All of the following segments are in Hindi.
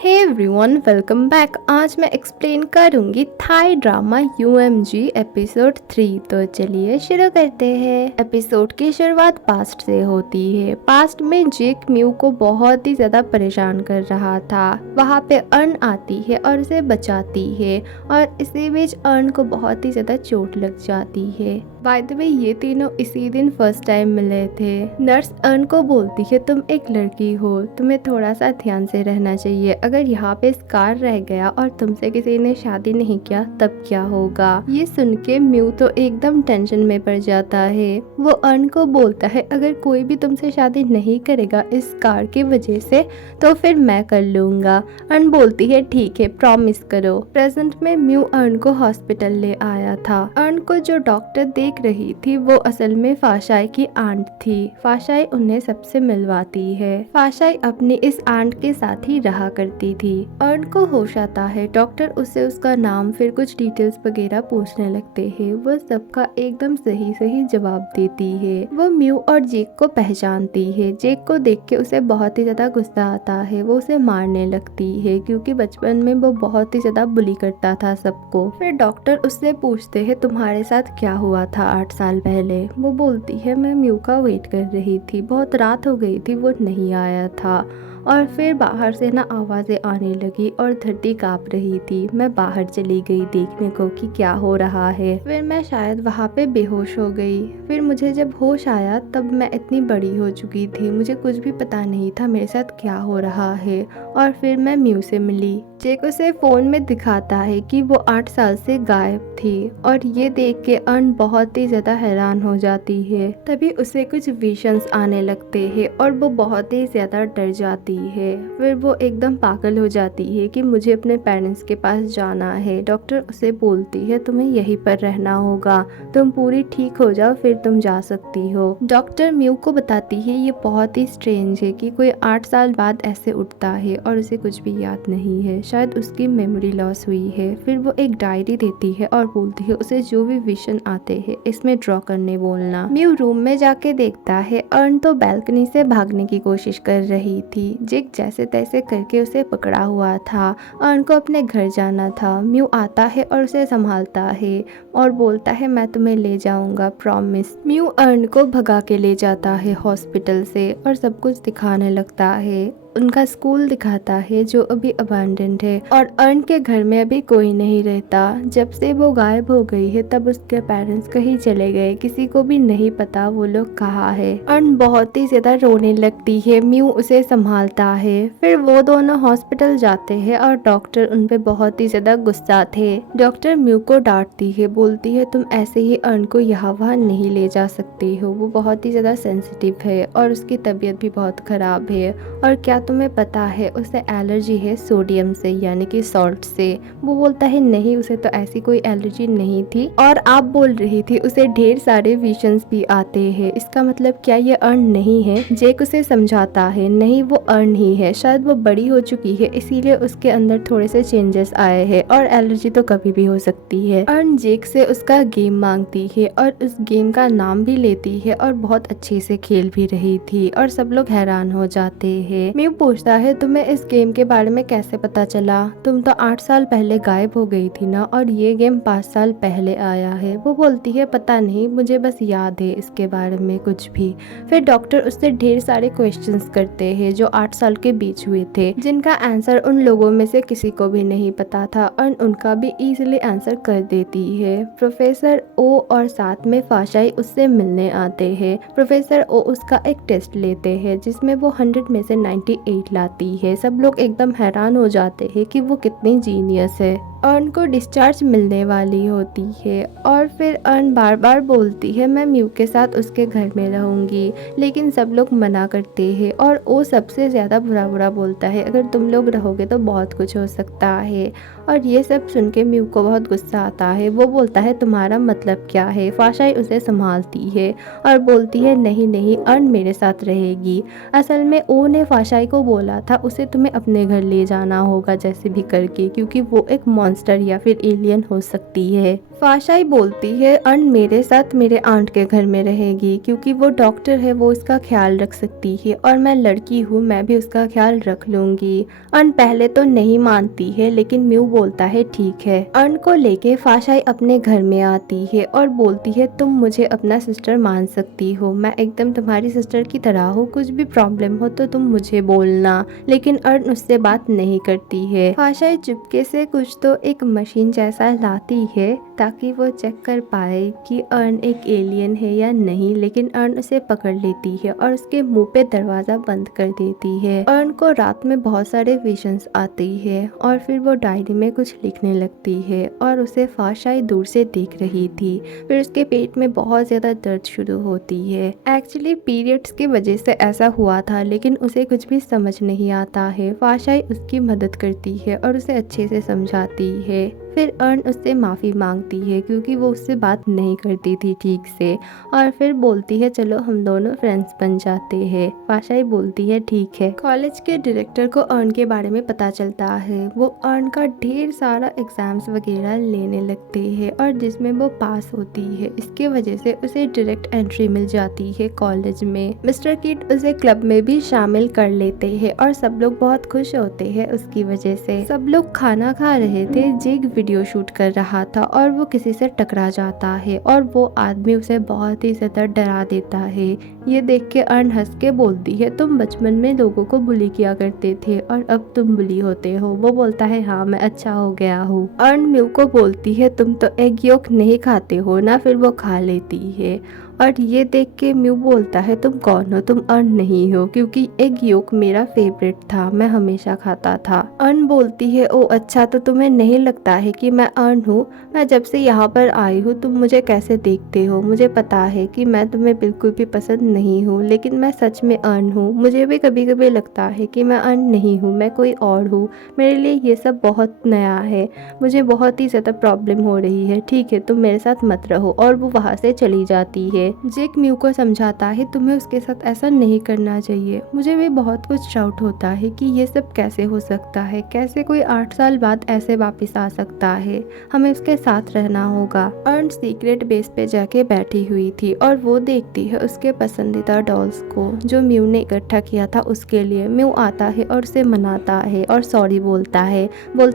Hey everyone, welcome back. आज मैं एक्सप्लेन करूंगी थाई ड्रामा यूएमजी एपिसोड 3। तो चलिए शुरू करते हैं। एपिसोड की शुरुआत पास्ट से होती है। पास्ट में जेक म्यू को बहुत ही ज्यादा परेशान कर रहा था। वहाँ पे अर्न आती है और उसे बचाती है और इसी बीच अर्न को बहुत ही ज्यादा चोट लग जाती है। बाय द वे ये तीनों इसी दिन फर्स्ट टाइम मिले थे। नर्स अर्न को बोलती है तुम एक लड़की हो, तुम्हें थोड़ा सा ध्यान से रहना चाहिए। अगर यहाँ पे स्कार रह गया और तुमसे किसी ने शादी नहीं किया तब क्या होगा। ये सुन के म्यू तो एकदम टेंशन में पड़ जाता है। वो अर्न को बोलता है अगर कोई भी तुमसे शादी नहीं करेगा इस स्कार की वजह से तो फिर मैं कर लूंगा। अर्न बोलती है ठीक है, प्रॉमिस करो। प्रेजेंट में म्यू अर्न को हॉस्पिटल ले आया था। अर्न को जो डॉक्टर देख रही थी वो असल में फाशाई की आंट थी। फाशाई उन्हें सबसे मिलवाती है। फाशाई अपनी इस आंट के साथ ही रहा करती थी। अर्न को होश आता है। डॉक्टर उससे उसका नाम फिर कुछ डिटेल्स वगैरह पूछने लगते हैं। वो सबका एकदम सही सही जवाब देती है। वो म्यू और जेक को पहचानती है। जेक को देख के उसे बहुत ही ज्यादा गुस्सा आता है। वो उसे मारने लगती है क्योंकि बचपन में वो बहुत ही ज्यादा बुली करता था सबको। फिर डॉक्टर उससे पूछते हैं तुम्हारे साथ क्या हुआ था 8 साल पहले। वो बोलती है मैं म्यू का वेट कर रही थी, बहुत रात हो गई थी, वो नहीं आया था। और फिर बाहर से ना आवाज़ें आने लगी और धरती कांप रही थी। मैं बाहर चली गई देखने को कि क्या हो रहा है। फिर मैं शायद वहाँ पे बेहोश हो गई। फिर मुझे जब होश आया तब मैं इतनी बड़ी हो चुकी थी, मुझे कुछ भी पता नहीं था मेरे साथ क्या हो रहा है। और फिर मैं म्यू से मिली। जेक उसे फोन में दिखाता है कि वो 8 साल से गायब थी और ये देख के अर्न बहुत ही ज्यादा हैरान हो जाती है। तभी उसे कुछ विजन्स आने लगते हैं और वो बहुत ही ज्यादा डर जाती है। फिर वो एकदम पागल हो जाती है कि मुझे अपने पेरेंट्स के पास जाना है। डॉक्टर उसे बोलती है तुम्हें यहीं पर रहना होगा, तुम पूरी ठीक हो जाओ फिर तुम जा सकती हो। डॉक्टर म्यू को बताती है ये बहुत ही स्ट्रेंज है कि कोई 8 साल बाद ऐसे उठता है और उसे कुछ भी याद नहीं है, शायद उसकी मेमोरी लॉस हुई है। फिर वो एक डायरी देती है और बोलती है उसे जो भी विजन आते हैं इसमें ड्रॉ करने बोलना। म्यू रूम में जाके देखता है अर्न तो बालकनी से भागने की कोशिश कर रही थी। जेक जैसे तैसे करके उसे पकड़ा हुआ था। अर्न को अपने घर जाना था। म्यू आता है और उसे संभालता है और बोलता है मैं तुम्हें ले जाऊंगा, प्रॉमिस। म्यू अर्न को भगा के ले जाता है हॉस्पिटल से और सब कुछ दिखाने लगता है। उनका स्कूल दिखाता है जो अभी अबैंडन्ड है और अर्न के घर में अभी कोई नहीं रहता। जब से वो गायब हो गई है तब उसके पेरेंट्स कहीं चले गए, किसी को भी नहीं पता वो लोग कहाँ है। अर्न बहुत ही ज्यादा रोने लगती है। म्यू उसे संभालता है। फिर वो दोनों हॉस्पिटल जाते हैं और डॉक्टर उन पे बहुत ही ज्यादा गुस्सा थे। डॉक्टर म्यू को डांटती है, बोलती है तुम ऐसे ही अर्न को यहाँ वहाँ नहीं ले जा सकती हो, वो बहुत ही ज्यादा सेंसिटिव है और उसकी तबीयत भी बहुत खराब है। और क्या तुम्हें पता है उसे एलर्जी है सोडियम से यानी कि सॉल्ट से। वो बोलता है नहीं उसे तो ऐसी कोई एलर्जी नहीं थी और आप बोल रही थी उसे ढेर सारे विजन्स भी आते हैं, इसका मतलब क्या ये अर्न नहीं है। जेक उसे समझाता है नहीं वो अर्न ही है, शायद वो बड़ी हो चुकी है इसीलिए उसके अंदर थोड़े से चेंजेस आए हैं और एलर्जी तो कभी भी हो सकती है। अर्न जेक से उसका गेम मांगती है और उस गेम का नाम भी लेती है और बहुत अच्छे से खेल भी रही थी और सब लोग हैरान हो जाते हैं। म्यू पूछता है तुम्हें इस गेम के बारे में कैसे पता चला, तुम तो 8 साल पहले गायब हो गई थी ना और ये गेम 5 साल पहले आया है। वो बोलती है पता नहीं, मुझे बस याद है इसके बारे में कुछ भी। फिर डॉक्टर उससे ढेर सारे क्वेश्चंस करते हैं जो 8 साल के बीच हुए थे, जिनका आंसर उन लोगों में से किसी को भी नहीं पता था और उनका भी इजीली आंसर कर देती है। प्रोफेसर ओ और साथ में फाशाई उससे मिलने आते हैं। प्रोफेसर ओ उसका एक टेस्ट लेते हैं जिसमें वो 100 में से 98 लाती है। सब लोग एकदम हैरान हो जाते हैं कि वो कितनी जीनियस है। अर्न को डिस्चार्ज मिलने वाली होती है और फिर अर्न बार बार बोलती है मैं म्यू के साथ उसके घर में रहूंगी, लेकिन सब लोग मना करते हैं और वो सबसे ज़्यादा बुरा बुरा बोलता है अगर तुम लोग रहोगे तो बहुत कुछ हो सकता है। और ये सब सुन के म्यू को बहुत गुस्सा आता है। वो बोलता है तुम्हारा मतलब क्या है। फाशाई उसे संभालती है और बोलती है नहीं नहीं अर्न मेरे साथ रहेगी। असल में ओ ने फाशाई को बोला था उसे तुम्हें अपने घर ले जाना होगा जैसे भी करके, क्योंकि वो एक मॉन्स्टर या फिर एलियन हो सकती है। फाशाई बोलती है अर्न मेरे साथ मेरे आंट के घर में रहेगी क्योंकि वो डॉक्टर है, वो इसका ख्याल रख सकती है और मैं लड़की हूँ, मैं भी उसका ख्याल रख लूंगी। अर्न पहले तो नहीं मानती है लेकिन म्यू बोलता है ठीक है। अर्न को लेके फाशाई अपने घर में आती है और बोलती है तुम मुझे अपना सिस्टर मान सकती हो, मैं एकदम तुम्हारी सिस्टर की तरह हूँ, कुछ भी प्रॉब्लम हो तो तुम मुझे बोलना। लेकिन अर्न उससे बात नहीं करती है। फाशाई चुपके से कुछ तो एक मशीन जैसा लाती है ताकि वो चेक कर पाए कि अर्न एक एलियन है या नहीं, लेकिन अर्न उसे पकड़ लेती है और उसके मुंह पे दरवाजा बंद कर देती है। अर्न को रात में बहुत सारे विजन्स आती है और फिर वो डायरी में कुछ लिखने लगती है और उसे फाशाई दूर से देख रही थी। फिर उसके पेट में बहुत ज्यादा दर्द शुरू होती है। एक्चुअली पीरियड्स की वजह से ऐसा हुआ था लेकिन उसे कुछ भी समझ नहीं आता है। फाशाई उसकी मदद करती है और उसे अच्छे से समझाती है। फिर अर्न उससे माफ़ी मांगती है क्योंकि वो उससे बात नहीं करती थी ठीक से, और फिर बोलती है चलो हम दोनों फ्रेंड्स बन जाते हैं। फाशाई बोलती है ठीक है। कॉलेज के डायरेक्टर को अर्न के बारे में पता चलता है। वो अर्न का ढेर सारा एग्जाम्स वगैरह लेने लगते हैं और जिसमें वो पास होती है। इसके वजह से उसे डायरेक्ट एंट्री मिल जाती है कॉलेज में। मिस्टर किड उसे क्लब में भी शामिल कर लेते हैं और सब लोग बहुत खुश होते हैं उसकी वजह से। सब लोग खाना खा रहे थे, जेक वीडियो शूट कर रहा था और वो किसी से टकरा जाता है और वो आदमी उसे बहुत ही ज्यादा डरा देता है। ये देख के अर्न हंस के बोलती है तुम बचपन में लोगों को बुली किया करते थे और अब तुम बुली होते हो। वो बोलता है हाँ मैं अच्छा हो गया हूँ। अर्न म्यू को बोलती है तुम तो एग योक नहीं खाते हो ना, फिर वो खा लेती है और ये देख के म्यू बोलता है तुम कौन हो, तुम अर्न नहीं हो, क्योंकि एग योक मेरा फेवरेट था, मैं हमेशा खाता था। अर्न बोलती है ओ अच्छा, तो तुम्हें नहीं लगता है कि मैं अर्न हूँ? मैं जब से यहाँ पर आई हूँ तुम मुझे कैसे देखते हो, मुझे पता है कि मैं तुम्हें बिल्कुल भी पसंद नहीं हूँ, लेकिन मैं सच में अर्न हूँ। मुझे भी कभी कभी लगता है कि मैं अर्न नहीं हूँ, मैं कोई और हूँ। मेरे लिए ये सब बहुत नया है, मुझे बहुत ही ज़्यादा प्रॉब्लम हो रही है। ठीक है तुम मेरे साथ मत रहो, और वो वहाँ से चली जाती है। जेक म्यू को समझाता है तुम्हें उसके साथ ऐसा नहीं करना चाहिए। मुझे भी बहुत कुछ डाउट होता है कि ये सब कैसे हो सकता है, कैसे कोई 8 साल बाद ऐसे वापस आ सकता है, हमें उसके साथ रहना होगा। अर्न सीक्रेट बेस पे जाके बैठी हुई थी और वो देखती है उसके पसंदीदा डॉल्स को जो म्यू ने इकट्ठा किया था उसके लिए। म्यू आता है और उसे मनाता है और सॉरी बोलता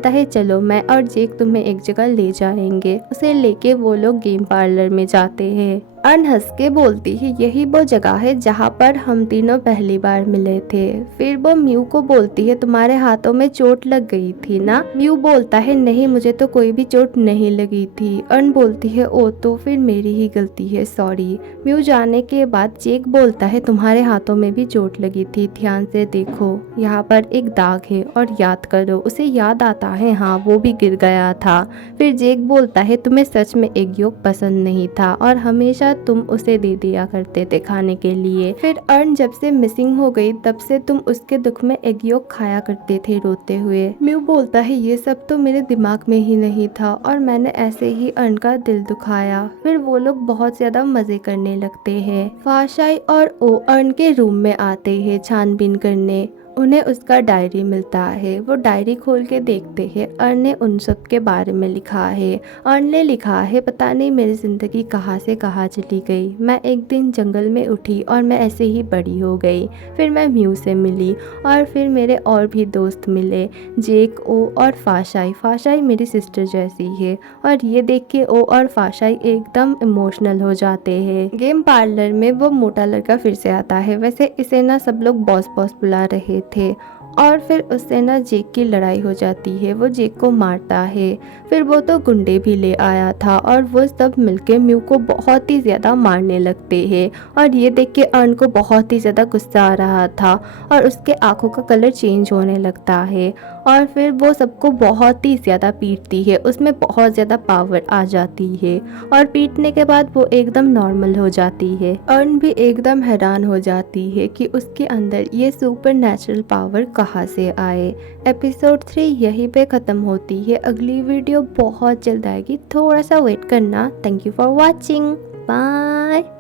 है चलो मैं और जेक तुम्हें एक जगह ले जाएंगे। उसे लेके वो लोग गेम पार्लर में जाते हैं। अर्न हंस के बोलती है यही वो जगह है जहाँ पर हम तीनों पहली बार मिले थे। फिर वो म्यू को बोलती है तुम्हारे हाथों में चोट लग गई थी ना? म्यू बोलता है नहीं मुझे तो कोई भी चोट नहीं लगी थी। अर्न बोलती है ओ तो फिर मेरी ही गलती है, सॉरी। म्यू जाने के बाद जेक बोलता है तुम्हारे हाथों में भी चोट लगी थी, ध्यान से देखो यहाँ पर एक दाग है और याद करो। उसे याद आता है हाँ वो भी गिर गया था। फिर जेक बोलता है तुम्हें सच में एग योक पसंद नहीं था और हमेशा तुम उसे दे दिया करते थे खाने के लिए। फिर अर्न जब से मिसिंग हो गई तब से तुम उसके दुख में एग योक खाया करते थे रोते हुए। म्यू बोलता है ये सब तो मेरे दिमाग में ही नहीं था और मैंने ऐसे ही अर्न का दिल दुखाया। फिर वो लोग बहुत ज्यादा मजे करने लगते हैं। फाशाई और ओ अर्न के रूम में आते हैं छानबीन करने। उन्हें उसका डायरी मिलता है। वो डायरी खोल के देखते हैं। अर्न ने उन सब के बारे में लिखा है। अर्न ने लिखा है पता नहीं मेरी ज़िंदगी कहाँ से कहाँ चली गई। मैं एक दिन जंगल में उठी और मैं ऐसे ही बड़ी हो गई। फिर मैं म्यू से मिली और फिर मेरे और भी दोस्त मिले, जेक, ओ और फाशाई। फाशाई मेरी सिस्टर जैसी है। और ये देख के ओ और फाशाई एकदम इमोशनल हो जाते हैं। गेम पार्लर में वो मोटा लड़का फिर से आता है। वैसे इसे ना सब लोग बॉस बॉस बुला रहे थे और फिर उससे ना जेक की लड़ाई हो जाती है। वो जेक को मारता है। फिर वो तो गुंडे भी ले आया था और वो सब मिलके म्यू को बहुत ही ज़्यादा मारने लगते हैं। और ये देख के अर्न को बहुत ही ज़्यादा गुस्सा आ रहा था और उसके आंखों का कलर चेंज होने लगता है और फिर वो सबको बहुत ही ज़्यादा पीटती है। उसमें बहुत ज़्यादा पावर आ जाती है और पीटने के बाद वो एकदम नॉर्मल हो जाती है। अर्न भी एकदम हैरान हो जाती है कि उसके अंदर ये सुपर नेचुरल पावर कहाँ से आए। एपिसोड 3 यहीं पे ख़त्म होती है। अगली वीडियो बहुत जल्द आएगी, थोड़ा सा वेट करना। Thank you for watching, bye.